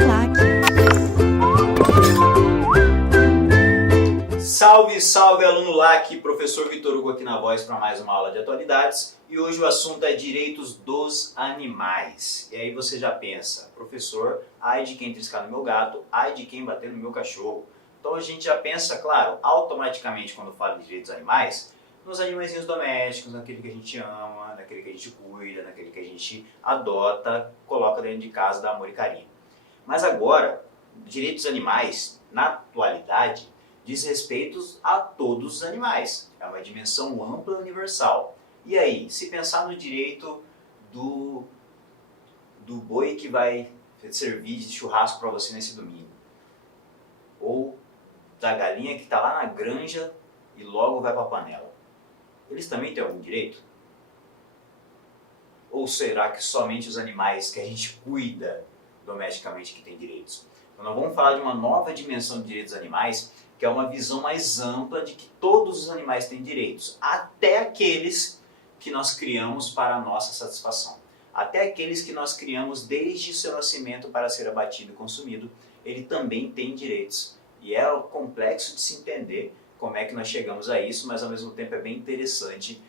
Uniclac. Salve, salve aluno LAC, professor Vitor Hugo aqui na voz para mais uma aula de atualidades e hoje o assunto é direitos dos animais. E aí você já pensa, professor, ai de quem triscar no meu gato, ai de quem bater no meu cachorro. Então a gente já pensa, claro, automaticamente quando fala de direitos dos animais, nos animaizinhos domésticos, naquele que a gente ama, naquele que a gente cuida, naquele que a gente adota, coloca dentro de casa, dá amor e carinho. Mas agora, direitos dos animais, na atualidade, diz respeito a todos os animais. É uma dimensão ampla e universal. E aí, se pensar no direito do boi que vai servir de churrasco para você nesse domingo, ou da galinha que está lá na granja e logo vai para a panela, eles também têm algum direito? Ou será que somente os animais que a gente cuida domesticamente que têm direitos? Então nós vamos falar de uma nova dimensão de direitos dos animais, que é uma visão mais ampla de que todos os animais têm direitos, até aqueles que nós criamos para a nossa satisfação. Até aqueles que nós criamos desde seu nascimento para ser abatido e consumido, ele também tem direitos. E é complexo de se entender como é que nós chegamos a isso, mas ao mesmo tempo é bem interessante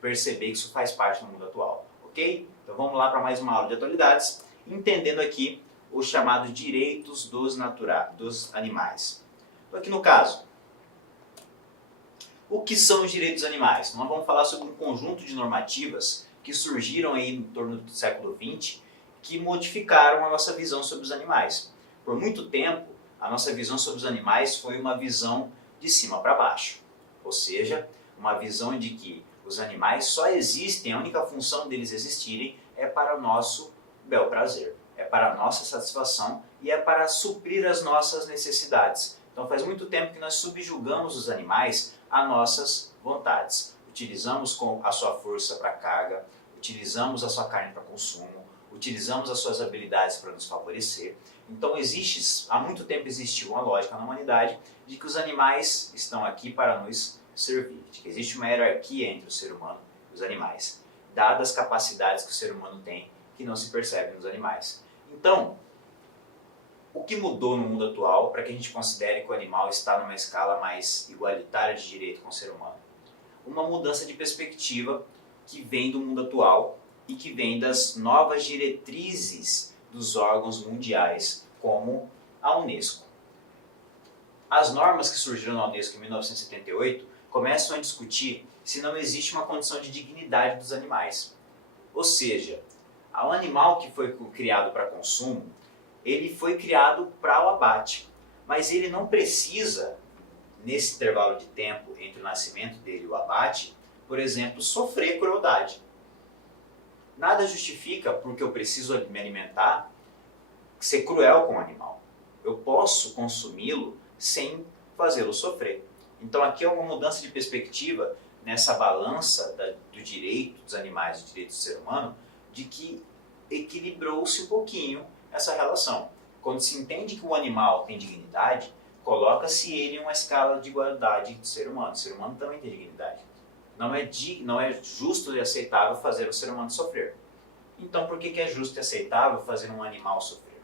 perceber que isso faz parte do mundo atual, ok? Então vamos lá para mais uma aula de atualidades, entendendo aqui os chamados direitos dos animais. Então aqui no caso, o que são os direitos dos animais? Nós vamos falar sobre um conjunto de normativas que surgiram aí em torno do século XX que modificaram a nossa visão sobre os animais. Por muito tempo, a nossa visão sobre os animais foi uma visão de cima para baixo, ou seja, uma visão de que os animais só existem, a única função deles existirem é para o nosso bel prazer, é para a nossa satisfação e é para suprir as nossas necessidades. Então faz muito tempo que nós subjugamos os animais a nossas vontades. Utilizamos a sua força para carga, utilizamos a sua carne para consumo, utilizamos as suas habilidades para nos favorecer. Então há muito tempo existiu uma lógica na humanidade de que os animais estão aqui para nos servir, de que existe uma hierarquia entre o ser humano e os animais, dadas as capacidades que o ser humano tem que não se percebem nos animais. Então, o que mudou no mundo atual para que a gente considere que o animal está numa escala mais igualitária de direito com o ser humano? Uma mudança de perspectiva que vem do mundo atual e que vem das novas diretrizes dos órgãos mundiais, como a Unesco. As normas que surgiram na Unesco em 1978 começam a discutir se não existe uma condição de dignidade dos animais. Ou seja, o animal que foi criado para consumo, ele foi criado para o abate, mas ele não precisa, nesse intervalo de tempo entre o nascimento dele e o abate, por exemplo, sofrer crueldade. Nada justifica, porque eu preciso me alimentar, ser cruel com o animal. Eu posso consumi-lo sem fazê-lo sofrer. Então aqui é uma mudança de perspectiva nessa balança do direito dos animais e do direito do ser humano, de que equilibrou-se um pouquinho essa relação. Quando se entende que o animal tem dignidade, coloca-se ele em uma escala de igualdade do ser humano. O ser humano também tem dignidade. Não é justo e aceitável fazer o ser humano sofrer. Então por que é justo e aceitável fazer um animal sofrer?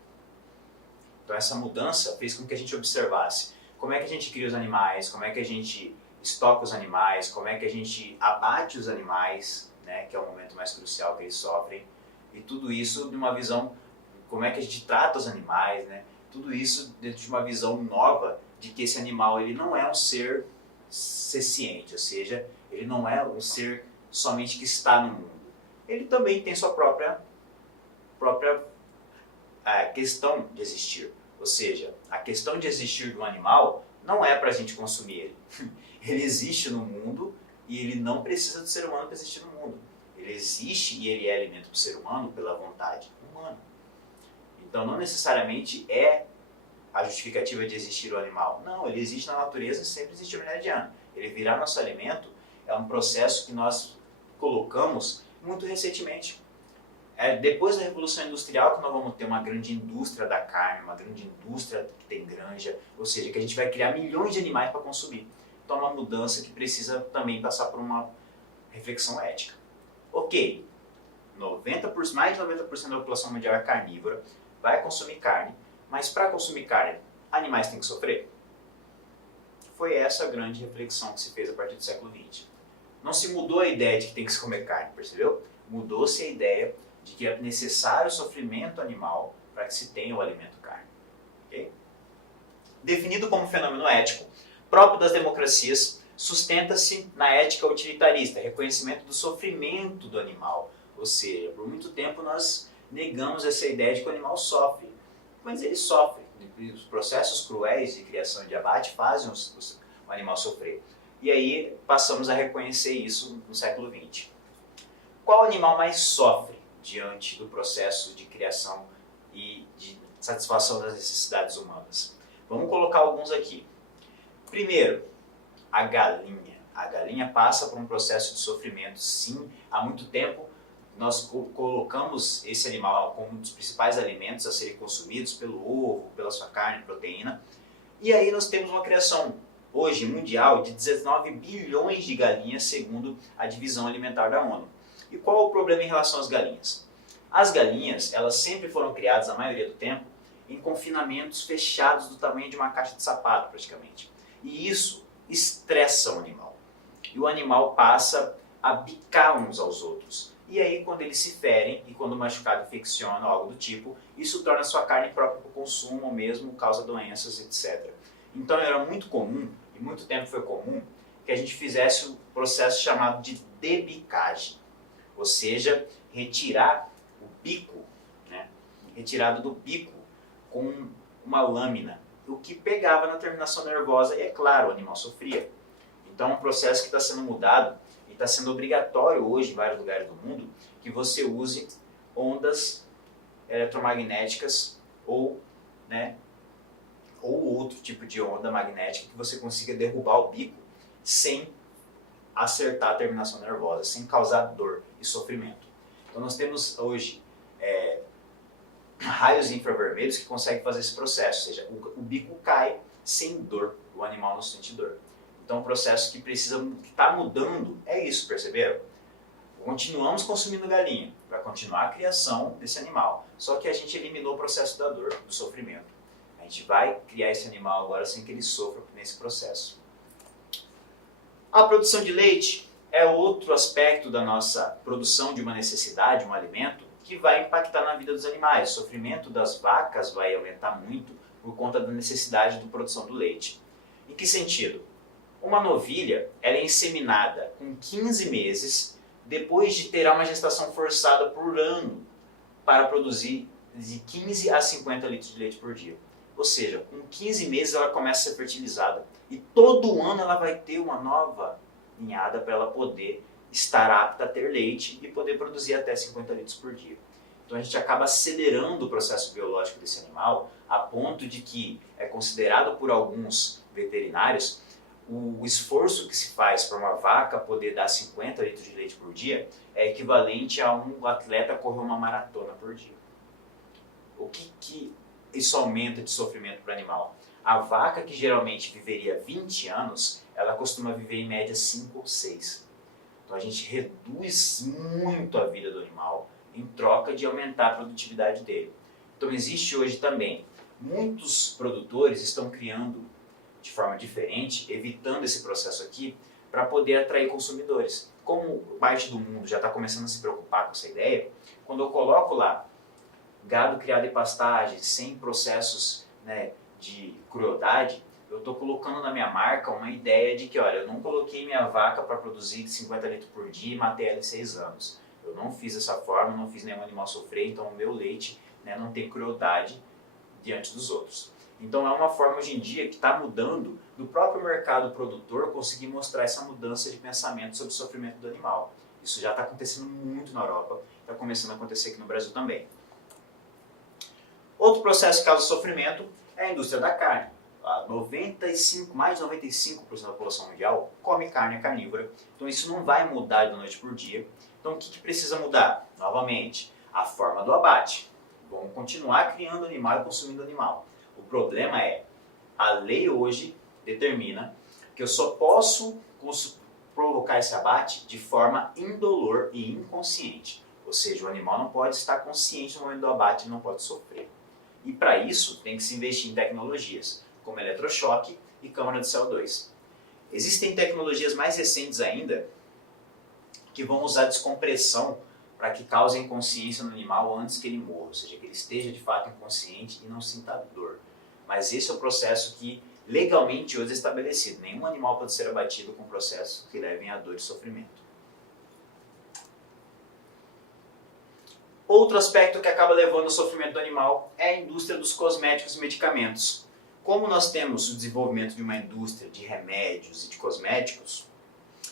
Então essa mudança fez com que a gente observasse como é que a gente cria os animais, como é que a gente estoca os animais, como é que a gente abate os animais, né, que é o momento mais crucial que eles sofrem, e tudo isso de uma visão, como é que a gente trata os animais, né, tudo isso dentro de uma visão nova de que esse animal ele não é um ser senciente, ou seja, ele não é um ser somente que está no mundo. Ele também tem sua própria questão de existir. Ou seja, a questão de existir do animal não é para a gente consumir ele. Ele existe no mundo e ele não precisa do ser humano para existir no mundo. Ele existe e ele é alimento para o ser humano pela vontade humana. Então não necessariamente é a justificativa de existir o animal. Não, ele existe na natureza e sempre existiu milhares de anos. Ele virar nosso alimento é um processo que nós colocamos muito recentemente. Depois da Revolução Industrial que nós vamos ter uma grande indústria da carne, uma grande indústria que tem granja, ou seja, que a gente vai criar milhões de animais para consumir. Então é uma mudança que precisa também passar por uma reflexão ética. Ok, mais de 90% da população mundial é carnívora, vai consumir carne, Mas para consumir carne, animais têm que sofrer? Foi essa a grande reflexão que se fez a partir do século XX. Não se mudou a ideia de que tem que se comer carne, percebeu? Mudou-se a ideia de que é necessário o sofrimento animal para que se tenha o alimento carne. Okay? Definido como fenômeno ético, próprio das democracias, sustenta-se na ética utilitarista, reconhecimento do sofrimento do animal. Ou seja, por muito tempo nós negamos essa ideia de que o animal sofre. Mas ele sofre. Os processos cruéis de criação e de abate fazem o animal sofrer. E aí passamos a reconhecer isso no século XX. Qual animal mais sofre diante do processo de criação e de satisfação das necessidades humanas? Vamos colocar alguns aqui. Primeiro, a galinha. A galinha passa por um processo de sofrimento, sim. Há muito tempo nós colocamos esse animal como um dos principais alimentos a serem consumidos pelo ovo, pela sua carne, proteína. E aí nós temos uma criação hoje mundial de 19 bilhões de galinhas, segundo a Divisão Alimentar da ONU. E qual é o problema em relação às galinhas? As galinhas, elas sempre foram criadas, a maioria do tempo, em confinamentos fechados do tamanho de uma caixa de sapato, praticamente. E isso estressa o animal. E o animal passa a bicar uns aos outros. E aí, quando eles se ferem e quando o machucado infecciona ou algo do tipo, isso torna a sua carne própria para o consumo ou mesmo causa doenças, etc. Então era muito comum, e muito tempo foi comum, que a gente fizesse um processo chamado de debicagem. Ou seja, retirar o bico, né? Retirado do bico com uma lâmina, o que pegava na terminação nervosa e, é claro, o animal sofria. Então é um processo que está sendo mudado e está sendo obrigatório hoje em vários lugares do mundo que você use ondas eletromagnéticas ou outro tipo de onda magnética que você consiga derrubar o bico sem acertar a terminação nervosa, sem causar dor e sofrimento. Então nós temos hoje raios infravermelhos que conseguem fazer esse processo, ou seja, o bico cai sem dor, o animal não sente dor. Então o processo que está mudando é isso, perceberam? Continuamos consumindo galinha para continuar a criação desse animal, só que a gente eliminou o processo da dor, do sofrimento. A gente vai criar esse animal agora sem que ele sofra nesse processo. A produção de leite é outro aspecto da nossa produção de uma necessidade, um alimento, que vai impactar na vida dos animais. O sofrimento das vacas vai aumentar muito por conta da necessidade de produção do leite. Em que sentido? Uma novilha ela é inseminada com 15 meses depois de ter uma gestação forçada por ano para produzir de 15 a 50 litros de leite por dia. Ou seja, com 15 meses ela começa a ser fertilizada e todo ano ela vai ter uma nova ninhada para ela poder estar apta a ter leite e poder produzir até 50 litros por dia. Então a gente acaba acelerando o processo biológico desse animal a ponto de que é considerado por alguns veterinários o esforço que se faz para uma vaca poder dar 50 litros de leite por dia é equivalente a um atleta correr uma maratona por dia. O que isso aumenta de sofrimento para o animal? A vaca, que geralmente viveria 20 anos, ela costuma viver em média 5 ou 6. Então a gente reduz muito a vida do animal em troca de aumentar a produtividade dele. Então existe hoje também, muitos produtores estão criando de forma diferente, evitando esse processo aqui, para poder atrair consumidores. Como parte do mundo já está começando a se preocupar com essa ideia, quando eu coloco lá gado criado em pastagem, sem processos de crueldade, eu estou colocando na minha marca uma ideia de que, olha, eu não coloquei minha vaca para produzir 50 litros por dia e matei ela em 6 anos. Eu não fiz dessa forma, não fiz nenhum animal sofrer, então o meu leite não tem crueldade diante dos outros. Então é uma forma hoje em dia que está mudando do próprio mercado produtor conseguir mostrar essa mudança de pensamento sobre o sofrimento do animal. Isso já está acontecendo muito na Europa, está começando a acontecer aqui no Brasil também. Outro processo que causa sofrimento é a indústria da carne. Mais de 95% da população mundial come carne, é carnívora. Então isso não vai mudar da noite por dia. Então o que precisa mudar? Novamente, a forma do abate. Vamos continuar criando animal e consumindo animal. O problema é, a lei hoje determina que eu só posso provocar esse abate de forma indolor e inconsciente. Ou seja, o animal não pode estar consciente no momento do abate, ele não pode sofrer. E para isso, tem que se investir em tecnologias, como eletrochoque e câmara de CO2. Existem tecnologias mais recentes ainda que vão usar descompressão para que causem consciência no animal antes que ele morra, ou seja, que ele esteja de fato inconsciente e não sinta dor. Mas esse é o processo que legalmente hoje é estabelecido. Nenhum animal pode ser abatido com processos que levem a dor e sofrimento. Outro aspecto que acaba levando ao sofrimento do animal é a indústria dos cosméticos e medicamentos. Como nós temos o desenvolvimento de uma indústria de remédios e de cosméticos,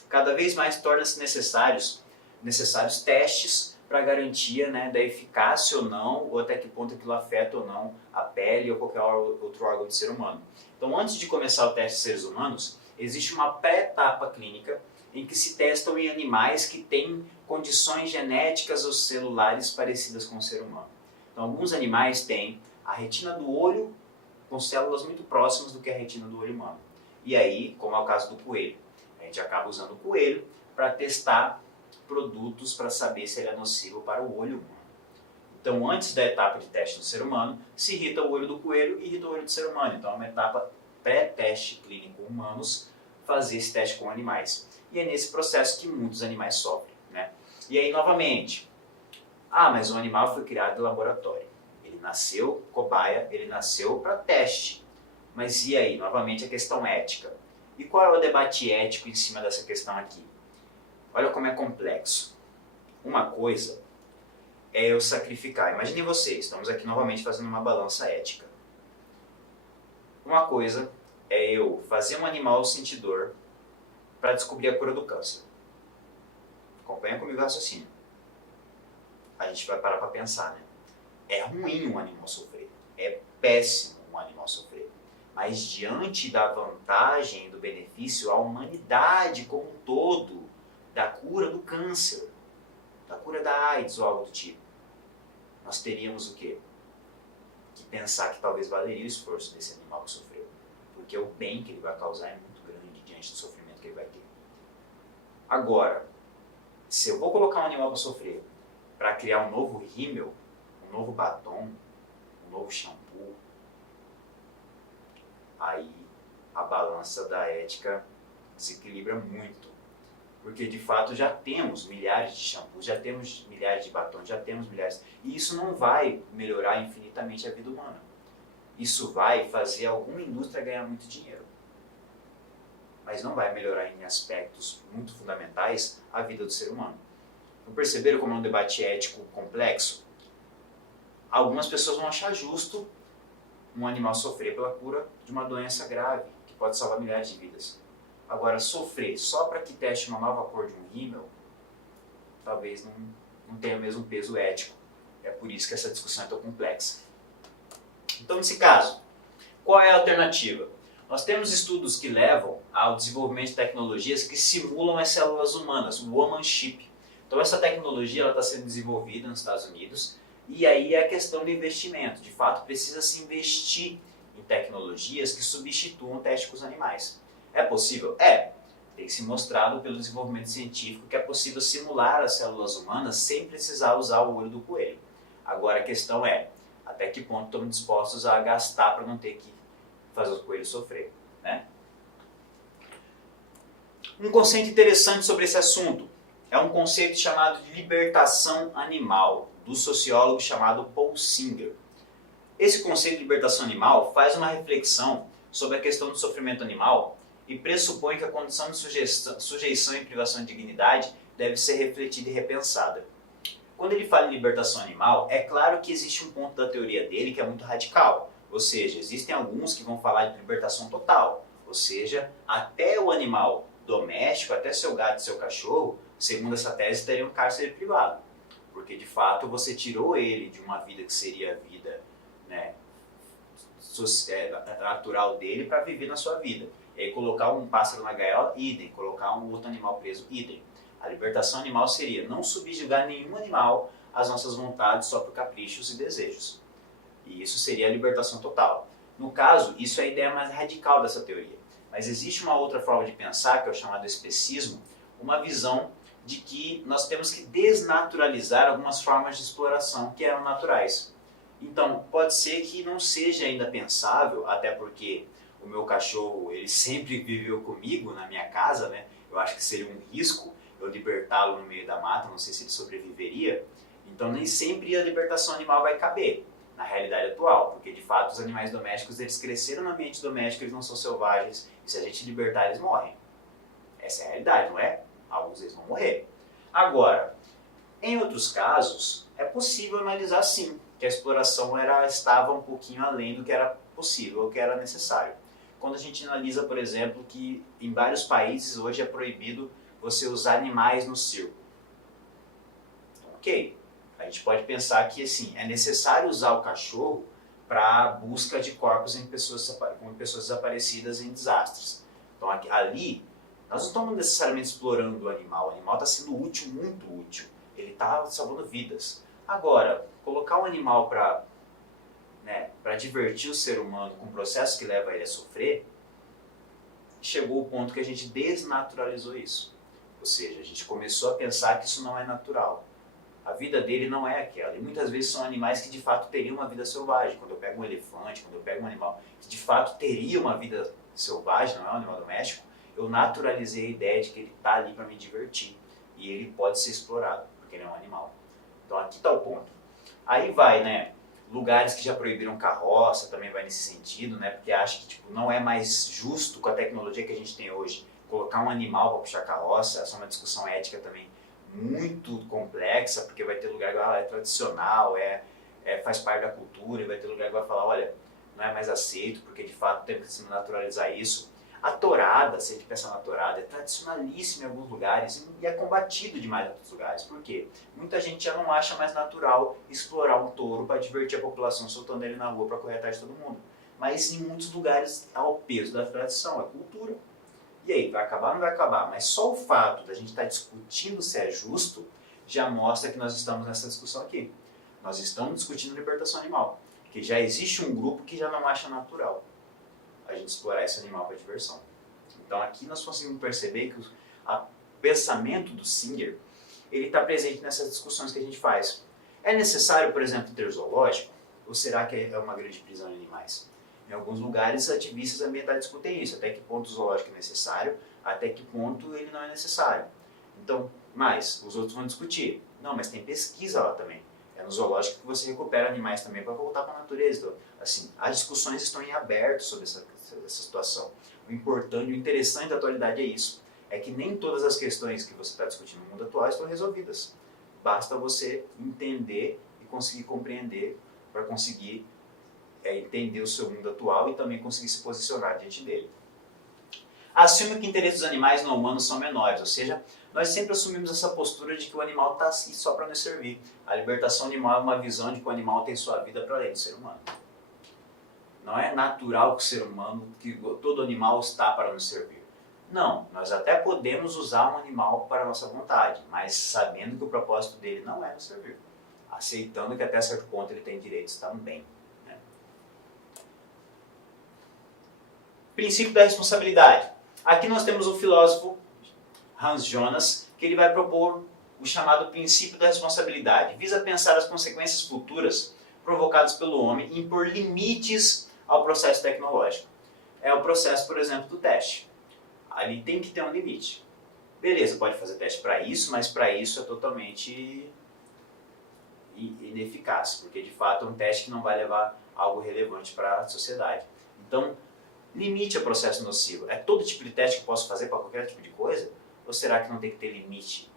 cada vez mais torna-se necessários testes para garantia, né, da eficácia ou não, ou até que ponto aquilo afeta ou não a pele ou qualquer outro órgão do ser humano. Então, antes de começar o teste em seres humanos, existe uma pré-etapa clínica em que se testam em animais que têm condições genéticas ou celulares parecidas com o ser humano. Então, alguns animais têm a retina do olho com células muito próximas do que a retina do olho humano. E aí, como é o caso do coelho, a gente acaba usando o coelho para testar produtos para saber se ele é nocivo para o olho humano. Então, antes da etapa de teste no ser humano, se irrita o olho do coelho e irrita o olho do ser humano. Então, é uma etapa pré-teste clínico humanos fazer esse teste com animais. E é nesse processo que muitos animais sofrem, né? E aí, novamente, mas o animal foi criado em laboratório. Ele nasceu cobaia, ele nasceu para teste. Mas e aí, novamente, a questão ética. E qual é o debate ético em cima dessa questão aqui? Olha como é complexo. Uma coisa é eu sacrificar. Imaginem vocês, estamos aqui novamente fazendo uma balança ética. Uma coisa é eu fazer um animal sentir dor para descobrir a cura do câncer. Acompanha comigo o raciocínio. A gente vai parar para pensar, né? É ruim um animal sofrer. É péssimo um animal sofrer. Mas diante da vantagem e do benefício à humanidade como um todo, da cura do câncer, da cura da AIDS ou algo do tipo, nós teríamos o quê? Que pensar que talvez valeria o esforço desse animal que sofreu. Porque o bem que ele vai causar é muito grande diante do sofrimento que ele vai ter. Agora, se eu vou colocar um animal para sofrer para criar um novo rímel, um novo batom, um novo shampoo, aí a balança da ética desequilibra muito. Porque de fato já temos milhares de shampoos, já temos milhares de batons, já temos milhares. E isso não vai melhorar infinitamente a vida humana. Isso vai fazer alguma indústria ganhar muito dinheiro. Mas não vai melhorar em aspectos muito fundamentais a vida do ser humano. Então perceberam como é um debate ético complexo? Algumas pessoas vão achar justo um animal sofrer pela cura de uma doença grave, que pode salvar milhares de vidas. Agora, sofrer só para que teste uma nova cor de um rímel, talvez não tenha o mesmo peso ético. É por isso que essa discussão é tão complexa. Então, nesse caso, qual é a alternativa? Nós temos estudos que levam ao desenvolvimento de tecnologias que simulam as células humanas, o Human Chip. Então, essa tecnologia está sendo desenvolvida nos Estados Unidos e aí é a questão do investimento. De fato, precisa se investir em tecnologias que substituam o teste com os animais. É possível? É. Tem se mostrado pelo desenvolvimento científico que é possível simular as células humanas sem precisar usar o olho do coelho. Agora a questão é, até que ponto estamos dispostos a gastar para não ter que fazer o coelho sofrer, né? Um conceito interessante sobre esse assunto é um conceito chamado de libertação animal, do sociólogo chamado Paul Singer. Esse conceito de libertação animal faz uma reflexão sobre a questão do sofrimento animal e pressupõe que a condição de sujeição e privação de dignidade deve ser refletida e repensada. Quando ele fala em libertação animal, é claro que existe um ponto da teoria dele que é muito radical, ou seja, existem alguns que vão falar de libertação total, ou seja, até o animal doméstico, até seu gato e seu cachorro, segundo essa tese, teriam cárcere privado, porque de fato você tirou ele de uma vida que seria a vida, né, natural dele para viver na sua vida. E aí colocar um pássaro na gaiola, idem. Colocar um outro animal preso, idem. A libertação animal seria não subjugar nenhum animal às nossas vontades só por caprichos e desejos. E isso seria a libertação total. No caso, isso é a ideia mais radical dessa teoria. Mas existe uma outra forma de pensar, que é o chamado especismo, uma visão de que nós temos que desnaturalizar algumas formas de exploração que eram naturais. Então, pode ser que não seja ainda pensável, até porque o meu cachorro, ele sempre viveu comigo na minha casa, né? Eu acho que seria um risco eu libertá-lo no meio da mata, não sei se ele sobreviveria. Então, nem sempre a libertação animal vai caber na realidade atual, porque de fato os animais domésticos, eles cresceram no ambiente doméstico, eles não são selvagens, e se a gente libertar, eles morrem. Essa é a realidade, não é? Alguns deles vão morrer. Agora, em outros casos, é possível analisar sim, que a exploração estava um pouquinho além do que era possível, o que era necessário. Quando a gente analisa, por exemplo, que em vários países hoje é proibido você usar animais no circo. Ok, a gente pode pensar que assim, é necessário usar o cachorro para a busca de corpos em com pessoas desaparecidas em desastres. Então ali, nós não estamos necessariamente explorando o animal está sendo útil, muito útil. Ele está salvando vidas. Agora, colocar um animal para divertir o ser humano com um processo que leva ele a sofrer, chegou o ponto que a gente desnaturalizou isso. Ou seja, a gente começou a pensar que isso não é natural. A vida dele não é aquela. E muitas vezes são animais que de fato teriam uma vida selvagem. Quando eu pego um elefante, quando eu pego um animal que de fato teria uma vida selvagem, não é um animal doméstico, eu naturalizei a ideia de que ele está ali para me divertir. E ele pode ser explorado, porque ele é um animal. Então aqui está o ponto. Aí vai, né? Lugares que já proibiram carroça também vai nesse sentido, né? Porque acha que tipo, não é mais justo com a tecnologia que a gente tem hoje colocar um animal para puxar carroça. Essa é uma discussão ética também muito complexa, porque vai ter lugar que é tradicional, faz parte da cultura, e vai ter lugar que vai falar, olha, não é mais aceito, porque de fato tem que se naturalizar isso. A tourada, se a gente pensar na tourada, é tradicionalíssima em alguns lugares e é combatido demais em outros lugares. Por quê? Muita gente já não acha mais natural explorar um touro para divertir a população soltando ele na rua para correr atrás de todo mundo. Mas em muitos lugares há o peso da tradição, é cultura. E aí, vai acabar ou não vai acabar? Mas só o fato da gente estar discutindo se é justo já mostra que nós estamos nessa discussão aqui. Nós estamos discutindo libertação animal, que já existe um grupo que já não acha natural a gente explorar esse animal para diversão. Então aqui nós conseguimos perceber que o pensamento do Singer ele está presente nessas discussões que a gente faz. É necessário, por exemplo, ter zoológico? Ou será que é uma grande prisão de animais? Em alguns lugares, ativistas ambientais discutem isso, até que ponto o zoológico é necessário, até que ponto ele não é necessário. Então, mas os outros vão discutir. Não, mas tem pesquisa lá também. É no zoológico que você recupera animais também para voltar para a natureza. Então, assim, as discussões estão em aberto sobre essa situação. O importante, o interessante da atualidade é isso. É que nem todas as questões que você está discutindo no mundo atual estão resolvidas. Basta você entender e conseguir compreender para conseguir entender o seu mundo atual e também conseguir se posicionar diante dele. Assume que interesses dos animais não humanos são menores, ou seja, nós sempre assumimos essa postura de que o animal está assim só para nos servir. A libertação animal é uma visão de que o animal tem sua vida para além do ser humano. Não é natural que o ser humano, que todo animal está para nos servir. Não, nós até podemos usar um animal para a nossa vontade, mas sabendo que o propósito dele não é nos servir. Aceitando que até certo ponto ele tem direitos também. Princípio da responsabilidade. Aqui nós temos o filósofo Hans Jonas, que ele vai propor o chamado princípio da responsabilidade. Visa pensar as consequências futuras provocadas pelo homem e impor limites ao processo tecnológico. É o processo, por exemplo, do teste. Ali tem que ter um limite. Beleza, pode fazer teste para isso, mas para isso é totalmente ineficaz, porque de fato é um teste que não vai levar algo relevante para a sociedade. Então, limite ao processo nocivo. É todo tipo de teste que eu posso fazer para qualquer tipo de coisa? Ou será que não tem que ter limite?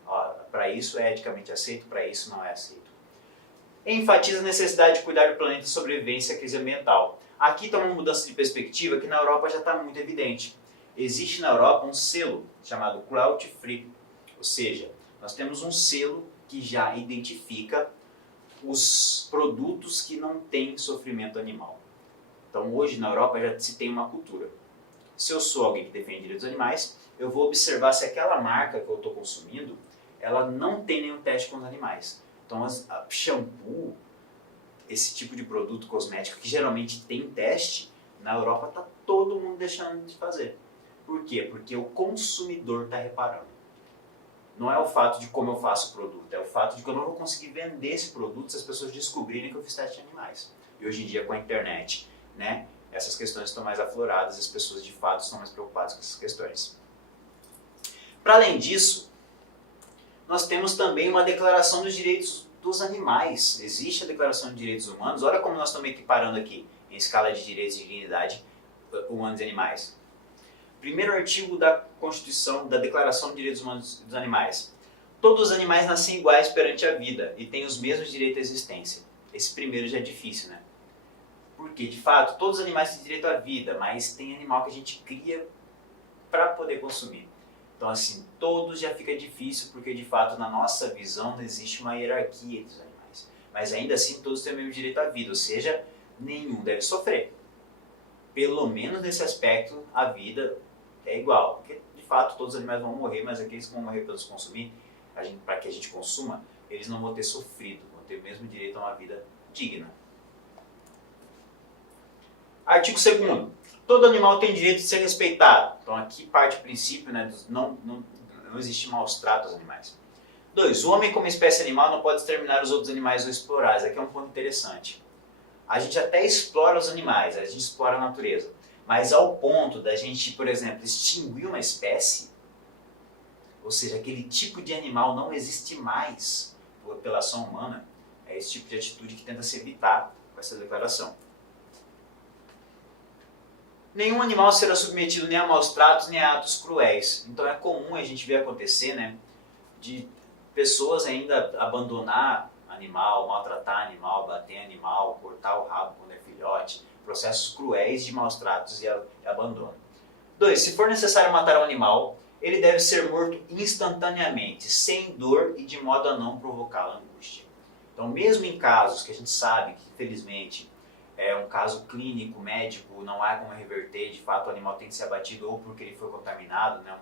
Para isso é eticamente aceito, para isso não é aceito. Enfatiza a necessidade de cuidar do planeta e sobrevivência à crise ambiental. Aqui está uma mudança de perspectiva que na Europa já está muito evidente. Existe na Europa um selo chamado Cruelty Free, ou seja, nós temos um selo que já identifica os produtos que não têm sofrimento animal. Então hoje na Europa já se tem uma cultura. Se eu sou alguém que defende direitos dos animais, eu vou observar se aquela marca que eu estou consumindo, ela não tem nenhum teste com os animais. Então shampoo, esse tipo de produto cosmético que geralmente tem teste, na Europa está todo mundo deixando de fazer. Por quê? Porque o consumidor está reparando. não é o fato de como eu faço o produto, é o fato de que eu não vou conseguir vender esse produto se as pessoas descobrirem que eu fiz teste de animais. E hoje em dia com a internet, né, essas questões estão mais afloradas e as pessoas de fato estão mais preocupadas com essas questões. Para além disso, nós temos também uma declaração dos direitos dos animais. Existe a Declaração de Direitos Humanos, olha como nós estamos equiparando aqui em escala de direitos e dignidade humanos e animais. Primeiro artigo da Constituição, da Declaração de Direitos Humanos dos Animais. Todos os animais nascem iguais perante a vida e têm os mesmos direitos à existência. Esse primeiro já é difícil, né? Porque, de fato, todos os animais têm direito à vida, mas tem animal que a gente cria para poder consumir. Então, assim, todos já fica difícil, porque, de fato, na nossa visão, não existe uma hierarquia entre os animais. Mas, ainda assim, todos têm o mesmo direito à vida, ou seja, nenhum deve sofrer. Pelo menos nesse aspecto, a vida é igual. Porque, de fato, todos os animais vão morrer, mas aqueles que vão morrer para nos consumir, para que a gente consuma, eles não vão ter sofrido, vão ter o mesmo direito a uma vida digna. Artigo 2º. Todo animal tem direito de ser respeitado. Então aqui parte o princípio, né, não existe maus tratos aos animais. 2. O homem como espécie animal não pode exterminar os outros animais ou explorá-los. Aqui é um ponto interessante. A gente até explora os animais, a gente explora a natureza. Mas ao ponto da gente, por exemplo, extinguir uma espécie, ou seja, aquele tipo de animal não existe mais pela ação humana, é esse tipo de atitude que tenta se evitar com essa declaração. Nenhum animal será submetido nem a maus tratos nem a atos cruéis. Então é comum a gente ver acontecer, né, de pessoas ainda abandonar animal, maltratar animal, bater animal, cortar o rabo quando é filhote, processos cruéis de maus tratos e abandono. 2. Se for necessário matar um animal, ele deve ser morto instantaneamente, sem dor e de modo a não provocar angústia. Então, mesmo em casos que a gente sabe que, infelizmente, é um caso clínico, médico, não há como reverter, de fato o animal tem que ser abatido ou porque ele foi contaminado, né,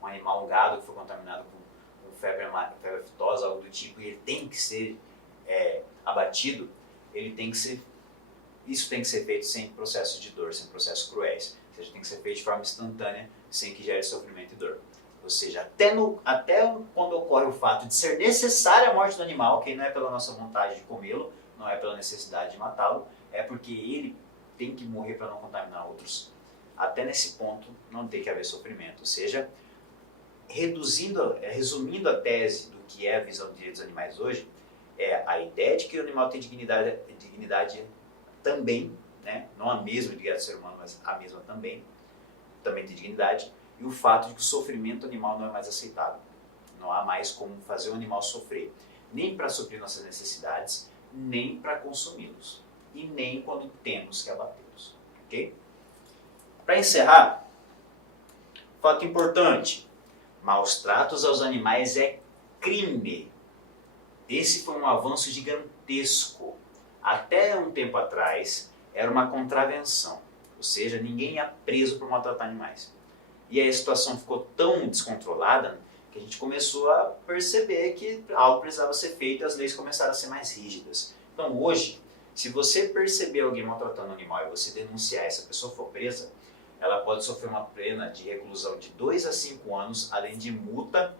um animal, um gado que foi contaminado com febre aftosa, algo do tipo, e ele tem que ser abatido, isso tem que ser feito sem processos de dor, sem processos cruéis, ou seja, tem que ser feito de forma instantânea, sem que gere sofrimento e dor. Ou seja, até quando ocorre o fato de ser necessária a morte do animal, que não é pela nossa vontade de comê-lo, não é pela necessidade de matá-lo, é porque ele tem que morrer para não contaminar outros. Até nesse ponto não tem que haver sofrimento. Ou seja, resumindo a tese do que é a visão de direitos dos animais hoje, é a ideia de que o animal tem dignidade também, né? Não a mesma dignidade do ser humano, mas a mesma também tem dignidade, e o fato de que o sofrimento animal não é mais aceitável. Não há mais como fazer o animal sofrer, nem para suprir nossas necessidades, nem para consumi-los. E nem quando temos que abatê-los. Ok? Para encerrar, fato importante: maus tratos aos animais é crime. Esse foi um avanço gigantesco. Até um tempo atrás, era uma contravenção. Ou seja, ninguém ia preso por maltratar animais. E aí a situação ficou tão descontrolada que a gente começou a perceber que algo precisava ser feito e as leis começaram a ser mais rígidas. Então hoje, se você perceber alguém maltratando um animal e você denunciar e essa pessoa for presa, ela pode sofrer uma pena de reclusão de 2 a 5 anos, além de multa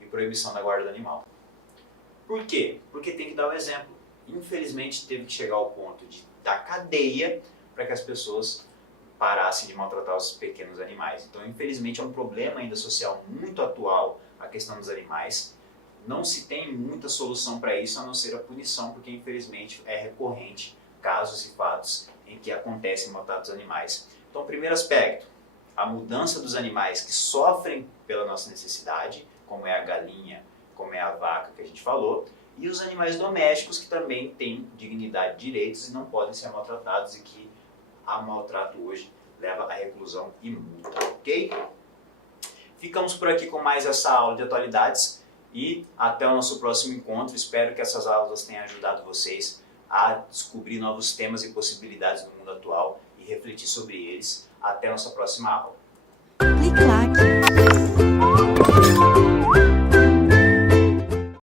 e proibição da guarda do animal. Por quê? Porque tem que dar o exemplo. Infelizmente teve que chegar ao ponto de dar cadeia para que as pessoas parassem de maltratar os pequenos animais. Então, infelizmente, é um problema ainda social muito atual a questão dos animais. Não se tem muita solução para isso a não ser a punição, porque infelizmente é recorrente casos e fatos em que acontecem maltratos dos animais. Então, o primeiro aspecto, a mudança dos animais que sofrem pela nossa necessidade, como é a galinha, como é a vaca que a gente falou, e os animais domésticos que também têm dignidade, direitos e não podem ser maltratados e que a maltrato hoje leva a reclusão e multa, ok? Ficamos por aqui com mais essa aula de atualidades e até o nosso próximo encontro. Espero que essas aulas tenham ajudado vocês a descobrir novos temas e possibilidades do mundo atual e refletir sobre eles. Até a nossa próxima aula. Clique like.